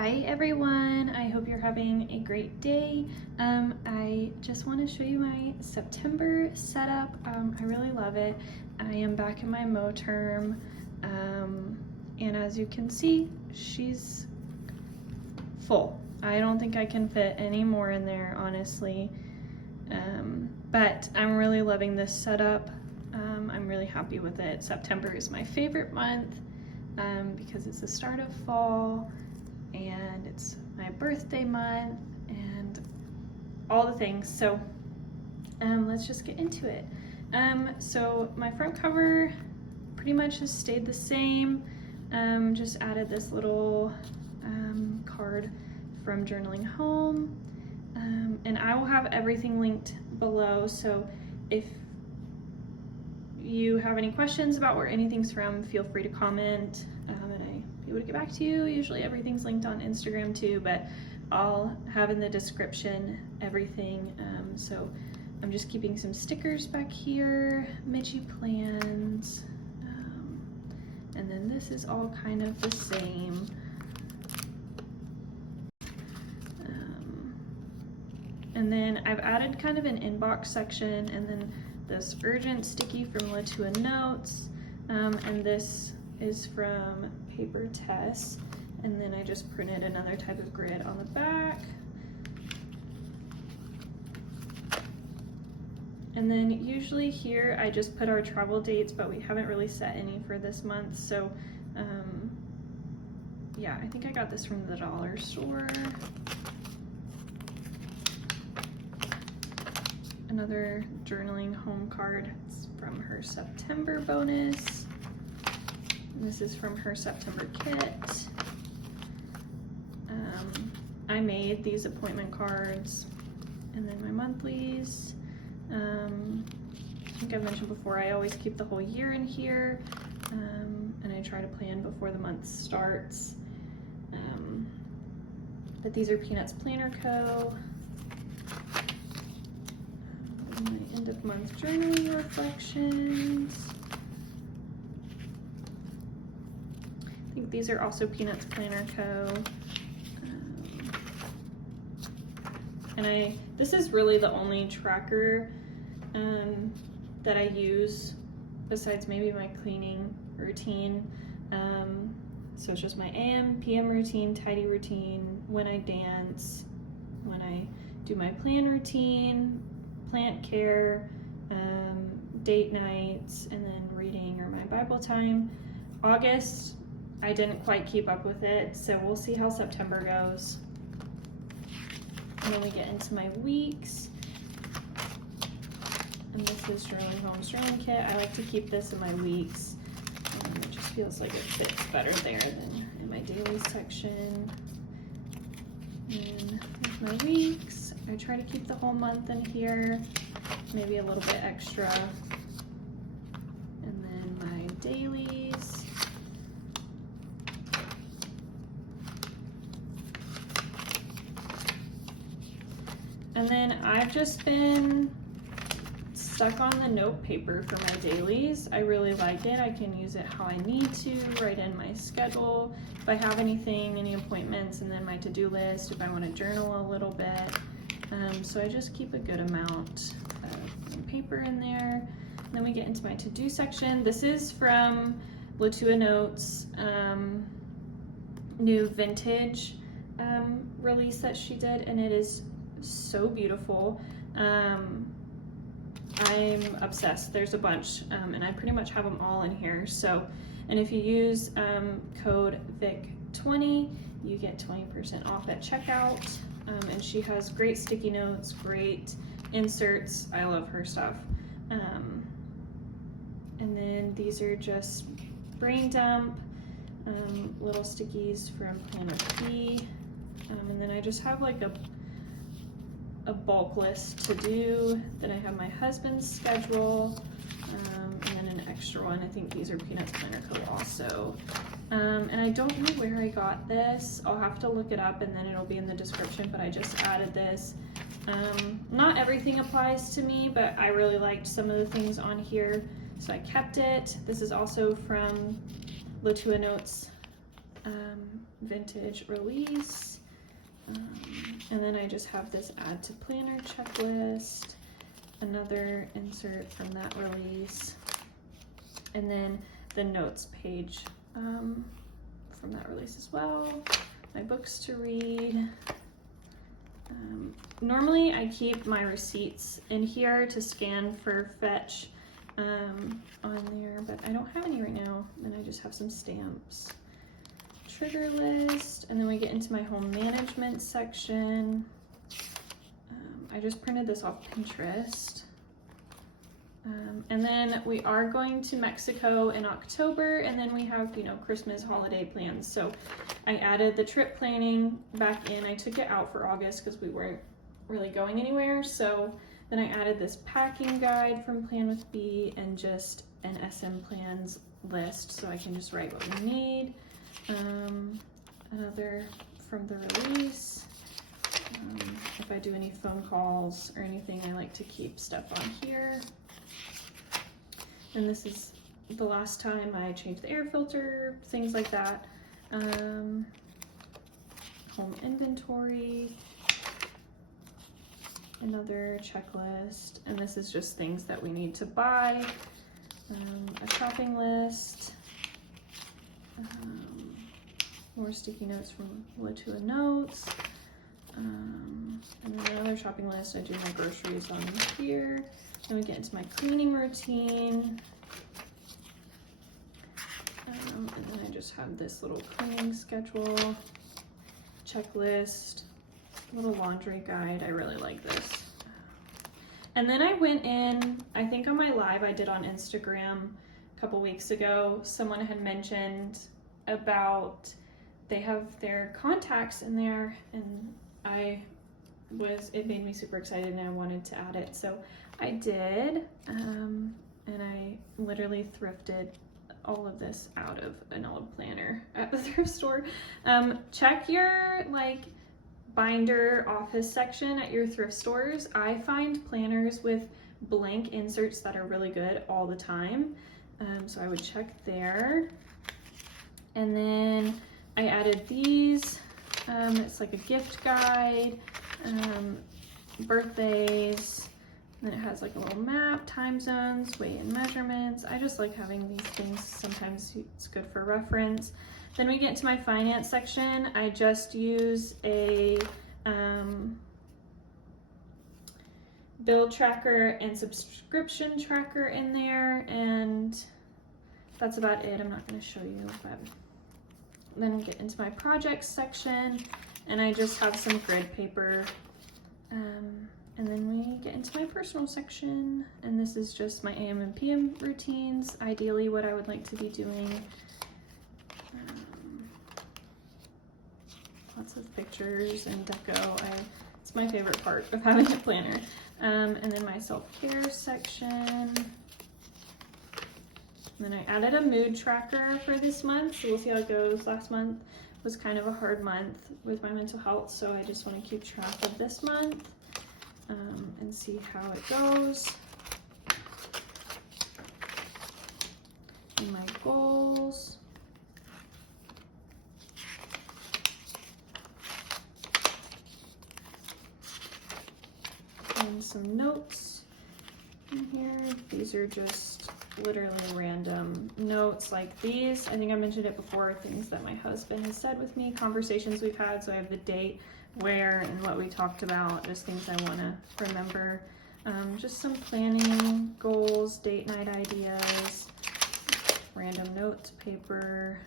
Hi everyone, I hope you're having a great day. I just want to show you my September setup. I really love it. I am back in my Moterm, and as you can see, she's full. I don't think I can fit any more in there, honestly, but I'm really loving this setup. I'm really happy with it. September is my favorite month because it's the start of fall and it's my birthday month and all the things. So let's just get into it. So my front cover pretty much has stayed the same. Just added this little card from Journaling Home, and I will have everything linked below, so if you have any questions about where anything's from, feel free to comment, and I'll be able to get back to you. Usually everything's linked on Instagram too, but I'll have in the description everything. So I'm just keeping some stickers back here, Nessie Plans, and then this is all kind of the same. And then I've added kind of an inbox section, and then this urgent sticky from Latua Notes, and this is from Paper Tess, and then I just printed another type of grid on the back. And then usually here I just put our travel dates, but we haven't really set any for this month, so yeah, I think I got this from the dollar store. Another Journaling Home card. It's from her September bonus. And this is from her September kit. I made these appointment cards, and then my monthlies. I think I've mentioned before, I always keep the whole year in here, and I try to plan before the month starts. But these are Peanuts Planner Co. My end of month journaling reflections. I think these are also Peanuts Planner Co. And this is really the only tracker that I use besides maybe my cleaning routine. So it's just my AM, PM routine, tidy routine, when I dance, when I do my plan routine, plant care, date nights, and then reading or my Bible time. August, I didn't quite keep up with it, so we'll see how September goes. And then we get into my weeks. And this is Journaling Home's journaling kit. I like to keep this in my weeks. It just feels like it fits better there than in my daily section. And with my weeks, I try to keep the whole month in here, maybe a little bit extra. And then my dailies. And then I've just been stuck on the note paper for my dailies. I really like it. I can use it how I need to, write in my schedule if I have anything, any appointments, and then my to-do list if I want to journal a little bit. So I just keep a good amount of paper in there. And then we get into my to-do section. This is from Latua Notes' new vintage release that she did, and it is so beautiful. I'm obsessed. There's a bunch, and I pretty much have them all in here. So, and if you use code VIC20, you get 20% off at checkout. And she has great sticky notes, great inserts. I love her stuff. And then these are just brain dump, little stickies from Planner P. And then I just have like a bulk list to do. Then I have my husband's schedule, and then an extra one. I think these are Peanuts Planner Co. also. And I don't know where I got this. I'll have to look it up, and then it'll be in the description, but I just added this. Not everything applies to me, but I really liked some of the things on here, so I kept it. This is also from Latua Notes vintage release. And then I just have this add to planner checklist, another insert from that release, and then the notes page from that release as well, my books to read. Normally I keep my receipts in here to scan for fetch on there, but I don't have any right now, and I just have some stamps. Trigger list, and then we get into my home management section. I just printed this off Pinterest. And then we are going to Mexico in October, and then we have, you know, Christmas holiday plans. So I added the trip planning back in. I took it out for August because we weren't really going anywhere. So then I added this packing guide from Plan with B and just an SM plans list, so I can just write what we need. Another from the release. If I do any phone calls or anything, I like to keep stuff on here. And this is the last time I changed the air filter, things like that. Home inventory, another checklist, and this is just things that we need to buy. A shopping list, more sticky notes from Latua Notes, and then another shopping list. I do my groceries on here. Then we get into my cleaning routine. And then I just have this little cleaning schedule, checklist, little laundry guide. I really like this. And then I went in, I think on my live I did on Instagram a couple weeks ago, someone had mentioned about they have their contacts in there, and it made me super excited and I wanted to add it. So I did, and I literally thrifted all of this out of an old planner at the thrift store. Check your like binder office section at your thrift stores. I find planners with blank inserts that are really good all the time. So I would check there. And then I added these. It's like a gift guide, birthdays, and then it has like a little map, time zones, weight and measurements. I just like having these things. Sometimes it's good for reference. Then we get to my finance section. I just use a bill tracker and subscription tracker in there, and that's about it. I'm not going to show you, but then we get into my projects section, and I just have some grid paper. And then we get into my personal section, and this is just my AM and PM routines, ideally what I would like to be doing. Lots of pictures and deco. It's my favorite part of having a planner. And then my self-care section. And then I added a mood tracker for this month, so we'll see how it goes. Last month was kind of a hard month with my mental health, so I just want to keep track of this month and see how it goes. And my goals. And some notes in here. These are just literally random notes like these. I think I mentioned it before, things that my husband has said with me, conversations we've had. So I have the date, where, and what we talked about, just things I want to remember. Just some planning goals, date night ideas, random notes paper,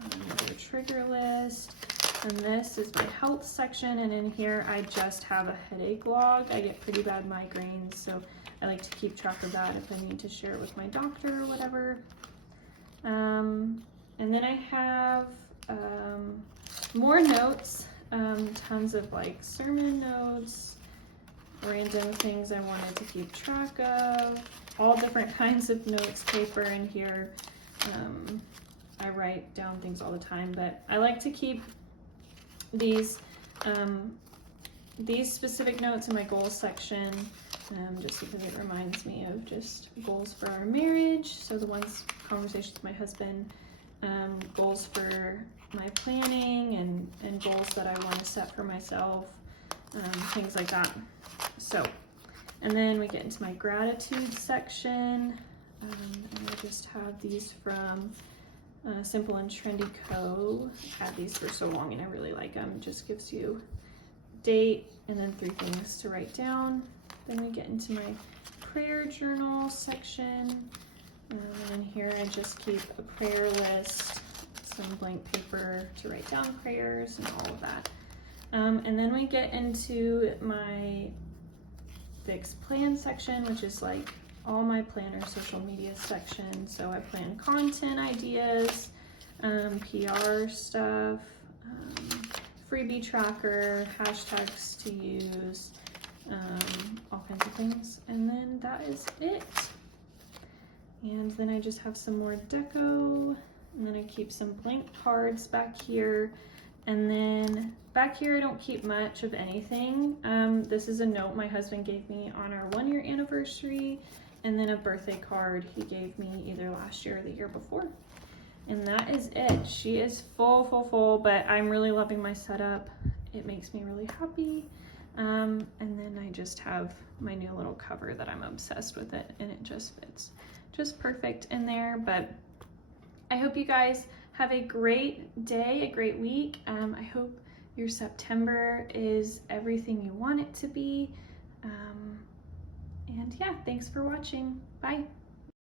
another trigger list. And this is my health section, and in here I just have a headache log. I get pretty bad migraines, so I like to keep track of that if I need to share it with my doctor or whatever. And then I have more notes, tons of like sermon notes, random things I wanted to keep track of, all different kinds of notes paper in here. I write down things all the time, but I like to keep these specific notes in my goals section, just because it reminds me of just goals for our marriage. So the conversations with my husband, goals for my planning and goals that I want to set for myself, things like that. So, and then we get into my gratitude section, and I just have these from Simple and Trendy Co. I've had these for so long and I really like them. It just gives you date and then 3 things to write down. Then we get into my prayer journal section, and in here I just keep a prayer list, some blank paper to write down prayers and all of that. And then we get into my fixed plan section, which is like all my planner social media section. So I plan content ideas, PR stuff, freebie tracker, hashtags to use, all kinds of things. And then that is it. And then I just have some more deco, and then I keep some blank cards back here. And then back here I don't keep much of anything. This is a note my husband gave me on our 1-year anniversary, and then a birthday card he gave me either last year or the year before. And that is it. She is full, but I'm really loving my setup. It makes me really happy. And then I just have my new little cover that I'm obsessed with it, and it just fits just perfect in there. But I hope you guys have a great day, a great week. I hope your September is everything you want it to be. And yeah, thanks for watching. Bye.